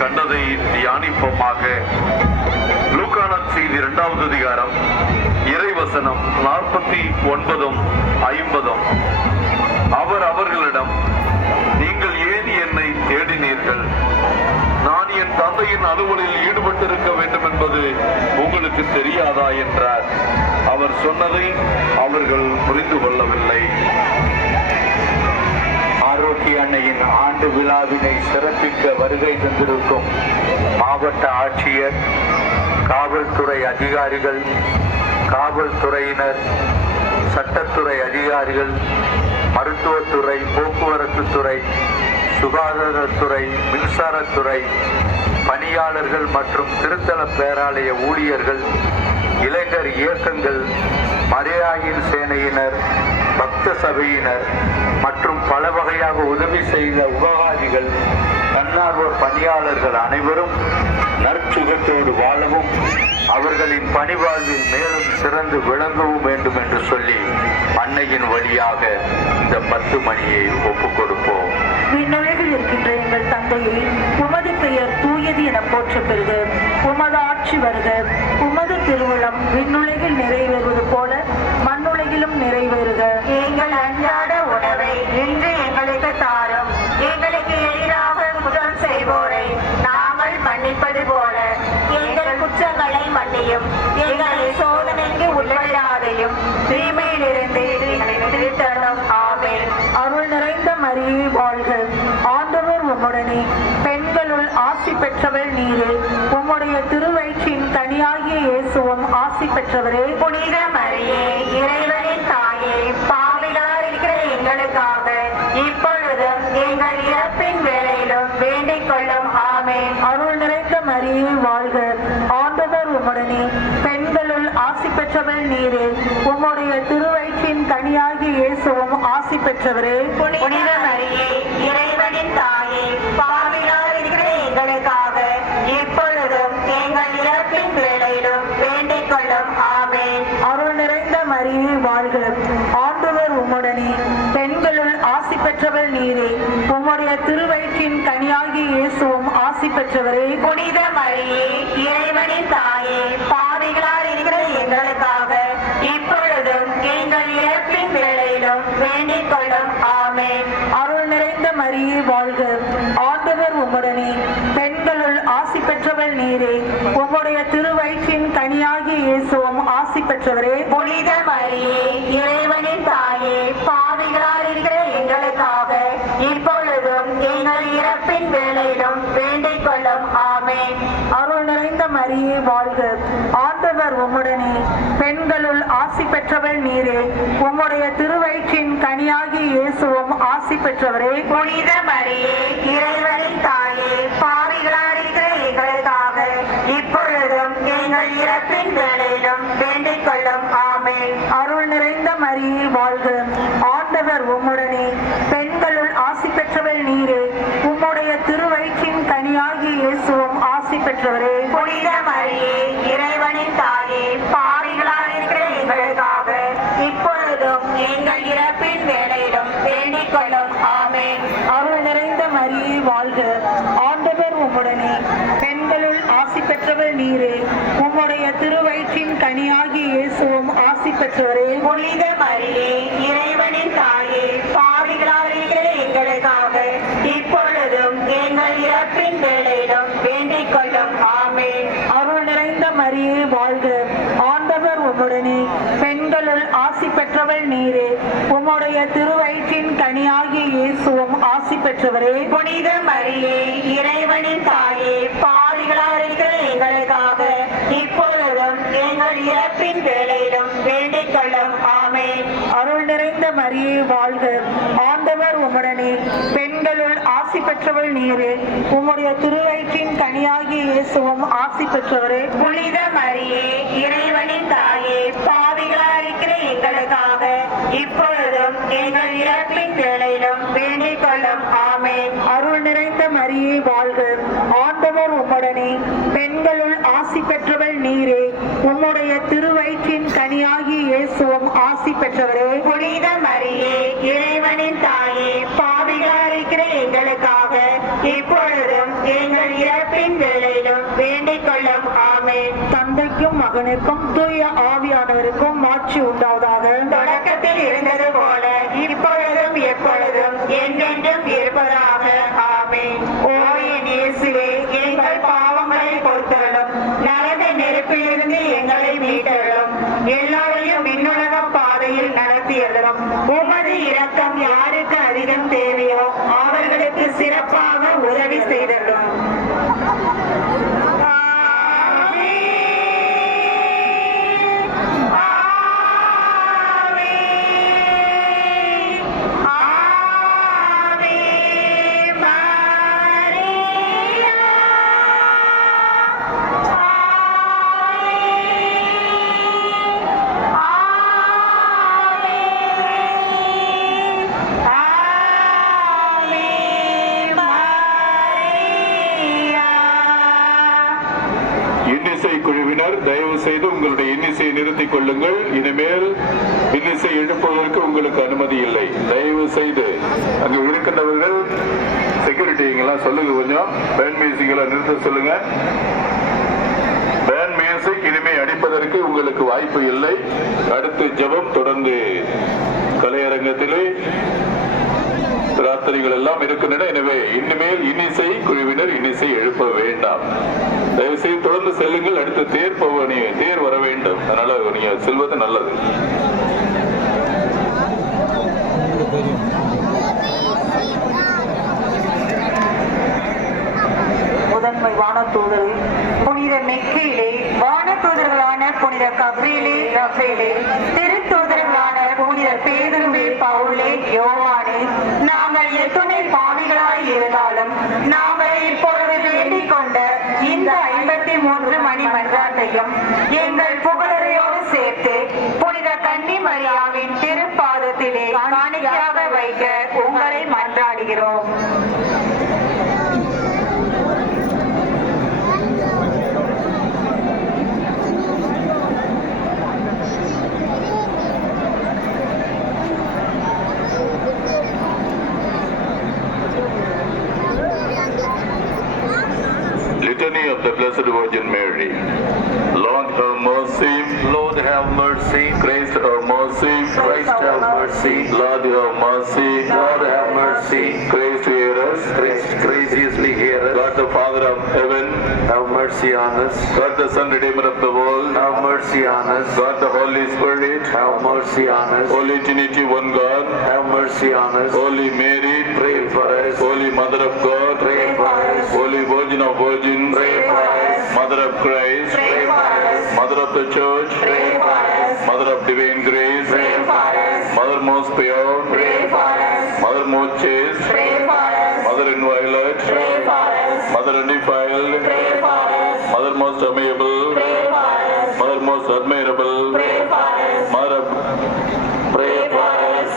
கண்டதை தியானிப்போமாக. லூக்கா நற்செய்தி 2வது அதிகாரம் இறைவசனம் 49, 50. அவர் அவர்களிடம், நீங்கள் ஏன் என்னை தேடினீர்கள்? நான் என் தந்தையின் அலுவலில் ஈடுபட்டிருக்க வேண்டும் என்பது உங்களுக்கு தெரியாதா என்றார். அவர் சொன்னதை அவர்கள் புரிந்து கொள்ளவில்லை. ஆரோக்கிய அன்னையின் ஆண்டு விழாவினை சிறப்பிக்க வருகை தந்திருக்கும் மாவட்ட ஆட்சியர், காவல்துறை அதிகாரிகள், காவல்துறையினர், சட்டத்துறை அதிகாரிகள், மருத்துவத்துறை, போக்குவரத்து துறை, சுகாதாரத்துறை, மின்சாரத்துறை பணியாளர்கள் மற்றும் திருத்தல பேராலய ஊழியர்கள், இளைஞர் இயக்கங்கள், மரியாயின் சேனையினர், பக்த சபையினர் மற்றும் பல வகையாக உதவி செய்த உபகாரிகள், தன்னார்வ பணியாளர்கள் அனைவரும் நற்சுகத்தோடு வாழவும் அவர்களின் பணிவாழ்வில் மேலும் சிறந்து விளங்கவும் வேண்டும் என்று சொல்லி அன்னையின் வழியாக இந்த 10 மணியை ஒப்புக் கொடுப்போம். விண்ணுலகில் இருக்கின்ற எங்கள் தந்தையை, உமது பெயர் தூயது என போற்ற பெறுக. உமது ஆட்சி வருக. உமது திருவுளம் விண்ணுலகில் நிறைவேறுவது போல மண்ணுலகிலும் நிறைவேறுக. எங்கள் அன்றாட உணவை இன்று எங்களுக்கு தாரும். எங்களுக்கு எதிராக குற்றம் செய்வோரை நாங்கள் மன்னிப்பது போல எங்கள் குற்றங்களை மன்னியும். எங்களை சோதனைக்கு உள்ளாதையும், தீமையிலிருந்து திருத்தலும். ஆமென். அருள் நிறைந்த மரியே வாழ்க. ஆண்டவர் உம்முடனே, பெண்களுள் ஆசி பெற்றவர் நீரே. உம்முடைய திருவயிற்றின் கனியாகிய இயேசுவும் ஆசி பெற்றவரே. புனித மரியே, இறைவனின் தாயே, பாவிகளாய் இருக்கிற எங்களுக்காக இப்பொழுதும் எங்கள் இறப்பின் வேளையிலும் வேண்டிக் கொள்ளும். ஆமென். அருள் நிறைந்த மரியே வாழ்க. ஆண்டவர் உம்முடனே, பெண்களுள் ஆசி பெற்றவர் நீரே. உம்முடைய திருவயிற்றின் கனியாகிய இயேசுவும் ஆசி பெற்றவரே. புனித மரியே, இறைவனின் தாயே, பாவிகளாய் இருக்கிற எங்களுக்காக இப்பொழுதும் எங்கள் இறப்பின் வேளையிலும் வேண்டிக் கொள்ளும். ஆமென். அருள் நிறைந்த மரியே வாழ்க. ஆண்டவர் உம்முடனே, பெண்களுள் ஆசி பெற்றவர் நீரே. உம்முடைய திருவயிற்றின் கனியாகிய இயேசுவும் ஆசி பெற்றவரே. புனித மரியே, இறைவனின் தாயே, பாவிகளாய் இருக்கிற எங்களுக்காக இப்பொழுதும் எங்கள் இறப்பின் வேளையிலும் வேண்டிக் கொள்ளும். ஆமென். அருள் நிறைந்த மரியே வாழ்க. ஆண்டவர் உம்முடனே, பெண்களுள் ஆசி பெற்றவர் நீரே. உம்முடைய திருவயிற்றின் கனியாகிய இயேசுவும் ஆசி பெற்றவரே. புனித மரியே, இறைவனின் தாயே, பாவிகளாய் இருக்கிற எங்களுக்காக இப்பொழுதும் எங்கள் இறப்பின் வேளையிலும் வேண்டிக் கொள்ளும். ஆமென். அருள் நிறைந்த மரியே வாழ்க. ஆண்டவர் உம்முடனே, பெண்கள் பெண்களுள் ஆசி பெற்றவள் நீரே. உம்முடைய திருவயிற்றின் கனியாகிய இயேசுவும் ஆசி பெற்றவரே. புனித மரியே, இறைவனின் தாயே, பாவிகளாயிருக்கிற எங்களுக்காக இப்பொழுதும் எங்கள் இறப்பின் வேளையிலும் வேண்டிக் கொள்ளும். ஆமென். அருள் நிறைந்த மரியே வாழ்க. ஆண்டவர் உம்முடனே. பெண்களுள் ஆசி பெற்றவள் நீரே. உம்முடைய திருவயிற்றின் கனியாகிய இயேசுவும் ஆசி பெற்றவரே. புனித மரியே, இறைவனின் தாயே, பாவிகளாயிருக்கிற எங்களுக்காக இப்பொழுதும் எங்கள் இறப்பின் வேளையிலும் வேண்டிக் கொள்ளும். ஆமென். அருள் நிறைந்த மரியே வாழ்க. ஆண்டவர் உம்முடனே. பெண்களுள் ஆசி பெற்றவள் நீரே. உம்முடைய திருவயிற்றின் கனியாகிய இயேசுவும் ஆசி பெற்றவரே. புனித மரியே, இறைவனின் தாயே, பாவிகளாயிருக்கிற எங்களுக்காக இப்பொழுதும் எங்கள் இறப்பின் வேளையிலும் வேண்டிக் கொள்ளும். ஆமென். அருள் நிறைந்த மரியே வாழ்க. ஆண்டவர் உம்முடனே. பெண்களுள் ஆசி பெற்றவள் நீரே. உம்முடைய திருவயிற்றின் கனியாகிய இயேசுவும் ஆசி பெற்றவரே. புனித மரியே, இறைவனின் தாயே, பாவிகளாயிருக்கிற எங்களுக்காக இப்பொழுதும் எங்கள் இறப்பின் வேளையிலும் வேண்டிக் கொள்ளும். ஆமென். அருள் நிறைந்த மரியே வாழ்க. ஆண்டவர் உம்முடனே. பெண்களுள் ஆசி பெற்றவள் நீரே. உம்முடைய திருவயிற்றின் கனியாகிய இயேசுவும் ஆசி பெற்றவரே. புனித மரியே, இறைவனின் தாயே, பாவிகளாயிருக்கிற எங்களுக்காக இப்பொழுதும் எங்கள் இறப்பின் வேளையிலும் வேண்டிக் கொள்ளும். ஆமென். அருள் நிறைந்த மரியே வாழ்க. ஆண்டவர் உம்முடனே. பெண்களுள் ஆசி பெற்றவள் நீரே. உம்முடைய திருவயிற்றின் கனியாகிய இயேசுவும் ஆசி பெற்றவரே. புனித மரியே, இறைவனின் தாயே, பாவிகளாயிருக்கிற எங்களுக்காக இப்பொழுதும் எங்கள் இறப்பின் வேளையிலும் வேண்டிக் கொள்ளும். ஆமென். தந்தைக்கும் மகனுக்கும் தூய ஆவியானவருக்கும் மாட்சி உண்டாவதாக. தொடக்கத்தில் இருந்தது போல இப்பொழுதும் எப்பொழுதும் என்றென்றும் இருப்பதாக. ஆமென். ஓ என் இயேசுவே, எங்கள் பாவங்களை பொறுத்தருளும். நரக நெருப்பிலிருந்து எங்களை மீட்டருளும். எல்லோரையும் விண்ணுலக பாதையில் நடத்தியருளும். உமது இரக்கம் யாருக்கு அதிகம் தேவையோ அவர்களுக்கு சிறப்பாக உதவி செய்தருளும். இன்னிசை குழுவினர் தயவு செய்து உங்களுடைய இன்னிசையை நிறுத்திக் கொள்ளுங்கள். இனிமேல் இன்னிசை எழுப்புவதற்கு உங்களுக்கு அனுமதி இல்லை. தயவு செய்து அங்க இருக்கின்றவர்கள் செக்யூரிட்டிங்கெல்லாம் சொல்லுங்க, கொஞ்சம் பேண்ட் மியூசிக் எல்லாம் நிறுத்த சொல்லுங்க. பேண்ட் மியூசிக் இனிமே அடிப்பதற்கு உங்களுக்கு வாய்ப்பு இல்லை. அடுத்து ஜெபம், தொடர்ந்து கலையரங்கத்திலே பிரார்த்தனைகள் எல்லாம் இருக்கின்றன. எனவே இனிமேல் இன்னிசை குழுவினர் இன்னிசை எழுப்ப வேண்டாம். தயவு செய்து தொடர்ந்து செல்லுங்கள். அடுத்து தேர் வர வேண்டும். அதனால நீங்க செல்வது நல்லது. முதன்மை வானதூதரே, புனித மெக்கேலே, வானதூதர்களான புனித கப்ரியேலே, ரஃபேலே, திருத்தூதர்களான புனித பேதுருவே, பவுலே, யோவானே, நாங்கள் எத்துணை பாவிகளாய் இருந்தாலும் நாங்கள் இப்பொழுது வேண்டிக் கொண்ட இந்த 53 மணி மன்றாட்டையும் எங்கள் புகழரையோடு சேர்த்து புனித கன்னி மரியாவின் திருப்பாதத்திலே காணிக்கையாக வைக்க உங்களை மன்றாடுகிறோம். Litany of the Blessed Virgin Mary. Lord have mercy. Lord have mercy. Christ have mercy. Christ have mercy. Lord have mercy. Lord have mercy. Christ hear us. Christ graciously hear us. God the Father of heaven, Have mercy on us. God the Son, Redeemer of the world, Have mercy on us. God the Holy Spirit, Have mercy on us. Holy Trinity, one God, Have mercy on us. Holy Mary, Pray for us. Holy Mother of God, Pray for us. Holy Virgin of Virgins, Pray for us. Mother of Christ, Pray for us. Mother of the Church, Pray for us. Mother, pray for us.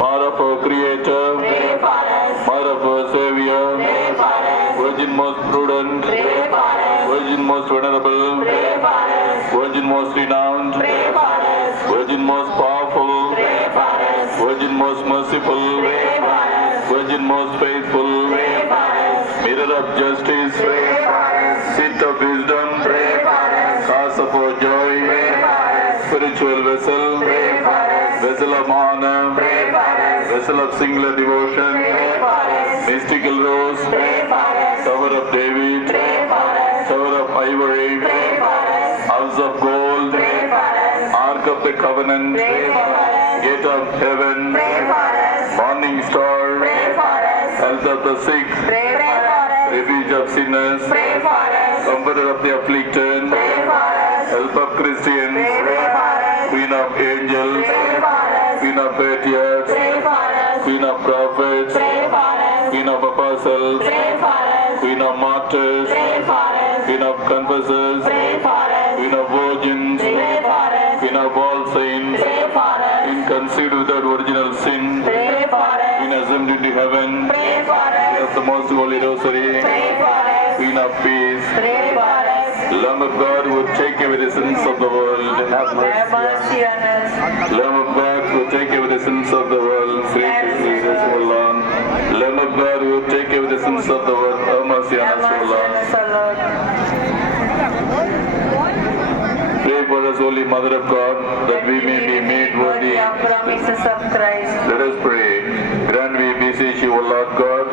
Mother of our Creator, Pray for us. Mother of our Savior, Pray for us. Virgin most prudent, Pray for us. Virgin most venerable, Pray for us. Virgin most renowned, Pray for us. Virgin most powerful, Pray for us. Virgin most merciful, Pray for us. Virgin most faithful, Pray for us. Mirror of justice, Pray for us. seat of wisdom, Pray for us. cause of our joy, Pray for us. spiritual vessel, Pray for us. vessel of honor, Pray for us. vessel of singular devotion, Pray for us. mystical rose, Pray for us. Tower of David, Pray for us. Tower of ivory, Pray for us. House of gold, Pray for us. Ark of the covenant, Pray for us. Gate of heaven, Pray for us. morning star, Pray for us. health of the sick, Pray for us. refuge of sinners, Pray for us. comforter of the afflicted, Pray for us. help of Christians, Pray for us. queen of angels, Pray for us. queen of patriarchs, Pray for us. queen of prophets, Pray for us. queen of apostles, Pray for us. queen of martyrs, Pray for us. queen of confessors, Pray for us. queen of virgins, Pray for us. queen of all saints, Pray for us. queen conceived without original sin, Pray for queen us. ascended into heaven, Pray for queen us. of the most holy rosary, Pray for us. queen of peace, Pray for us. Lamb of God who would take away the sins of the world, Have mercy on us. Lamb of God who would take away the sins of the world, gracious Jesus, O Lord. Lamb of God who would take away the sins of the world, have mercy on Have us, O mercy Lord. on us, O Lord. Pray for us, Holy Mother of God, that we may be made worthy. of promises of Christ. Let us pray. Grant, we beseech you, O Lord God,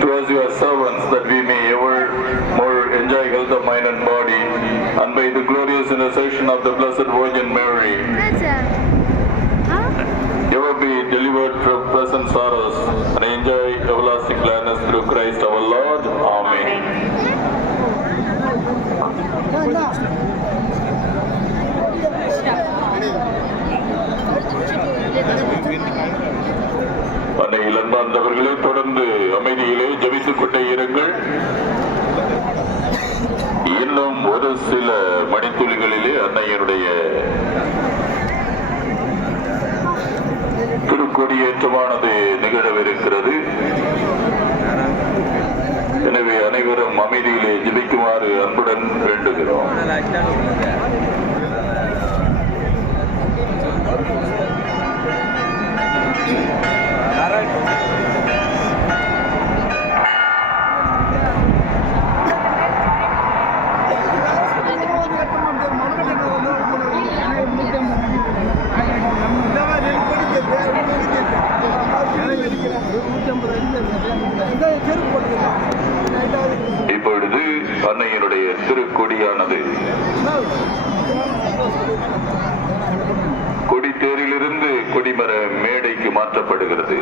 to us your servants, that we may ever more enjoy health of mind and body, and by the glorious intercession of the Blessed Virgin Mary, ever be delivered from present sorrows and enjoy everlasting gladness through Christ our Lord. Amen. அன்னையில் அன்பார்ந்தவர்களே, தொடர்ந்து அமைதியிலே ஜெபித்துக் கொண்டே இருங்கள். இன்னும் ஒரு சில மணித்துளிகளிலே அன்னையனுடைய திருக்கொடியேற்றமானது நிகழவிருக்கிறது. எனவே அனைவரும் அமைதியிலே ஜெபிக்குமாறு அன்புடன் வேண்டுகிறோம். இப்பொழுது அன்னையினுடைய திருக்கொடியானது கொடித்தேரிலிருந்து கொடிமர மேடைக்கு மாற்றப்படுகிறது.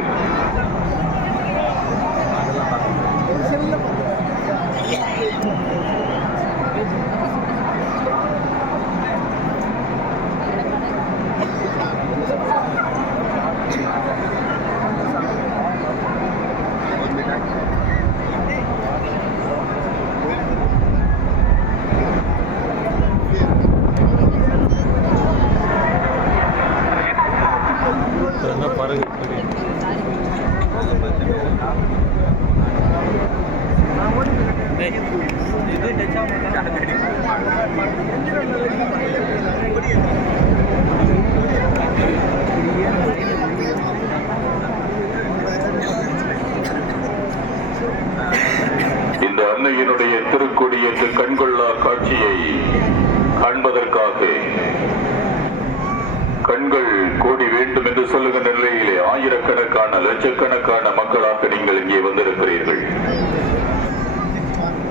இந்த அன்னையினுடைய திருக்கொடியேற்று கண்கொள்ளா காட்சியை காண்பதற்காக கண்கள் கோடி வேண்டும் என்று சொல்லுகின்ற நிலையிலே ஆயிரக்கணக்கான லட்சக்கணக்கான மக்களாக நீங்கள் இங்கே வந்திருக்கிறீர்கள்.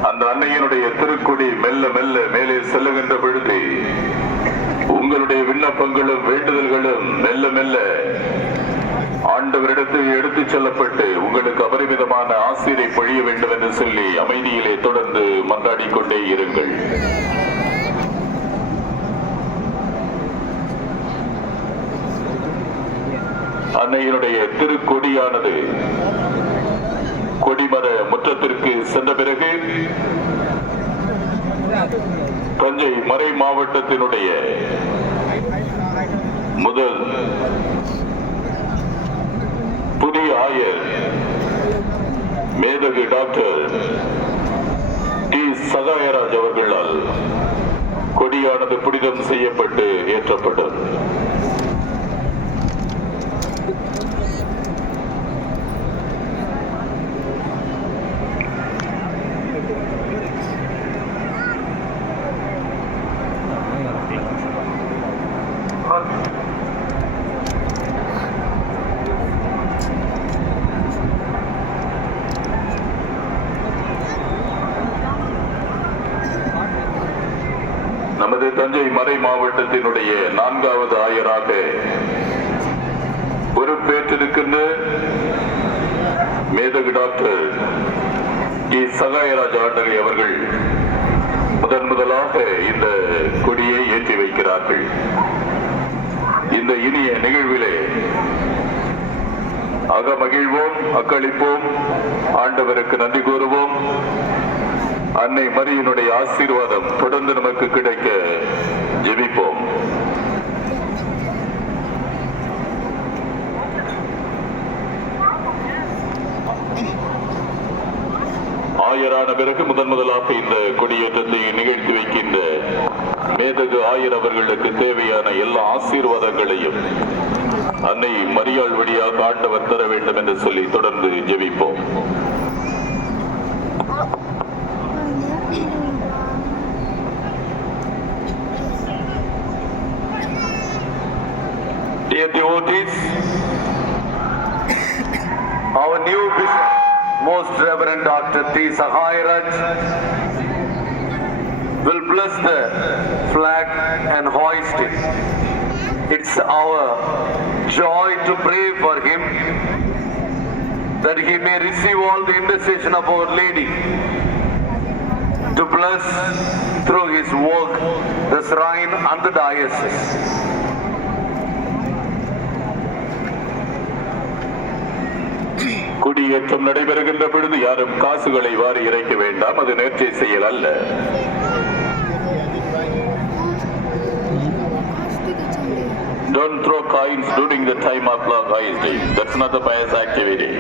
அந்த அன்னையினுடைய திருக்கொடி மெல்ல மெல்ல மேலே செல்லுகின்ற பொழுது உங்களுடைய விண்ணப்பங்களும் வேண்டுதல்களும் மெல்ல மெல்ல ஆண்டவரிடத்தில் எடுத்துச் செல்லப்பட்டு உங்களுக்கு அபரிமிதமான ஆசீரை பொழிய வேண்டும் என்று சொல்லி அமைதியிலே தொடர்ந்து மன்றாடிக் கொண்டே இருங்கள். அன்னையினுடைய திருக்கொடியானது கொடிமர முற்றத்திற்கு சென்ற பிறகு தஞ்சை மறை மாவட்டத்தினுடைய முதல் புதிய ஆயர் மேதகு டாக்டர் டி சகாயராஜ் அவர்களால் கொடியானது புனிதம் செய்யப்பட்டு ஏற்றப்படும். நமது தஞ்சை மறை மாவட்டத்தினுடைய 4வது ஆயராக பொறுப்பேற்றிருக்கின்ற மேதகு டாக்டர் டி சகாயராஜ் ஆண்டகை அவர்கள் முதலாக இந்த கொடியை ஏற்றி வைக்கிறார்கள். இந்த இனிய நிகழ்விலே அகமகிழ்வோம், அக்களிப்போம், ஆண்டவருக்கு நன்றி கூறுவோம். அன்னை மரியினுடைய ஆசீர்வாதம் தொடர்ந்து நமக்கு கிடைக்க ஜெபிப்போம். ஆயரான பிறகு முதலாக இந்த கொடியேற்றத்தை நிகழ்த்தி வைக்கின்ற மேதகு ஆயர் அவர்களுக்கு தேவையான எல்லா ஆசீர்வாதங்களையும் அன்னை மரியாள் வழியாக ஆண்டவர் தர வேண்டும் என்று சொல்லி தொடர்ந்து ஜெபிப்போம். Dear devotees, our new bishop, Most Reverend Dr. T. Sahayaraj, will bless the flag and hoist it. It's our joy to pray for him that he may receive all the intercession of Our Lady to bless through his work the shrine and the diocese. குடியேற்றம் நடைபெறுகின்ற பொழுது யாரும் காசுகளை வாரி இறைக்க வேண்டாம். அது நேர்ச்சை செயல் அல்ல. Don't throw coins during the time of Lord Hoisting. That's not a pious activity.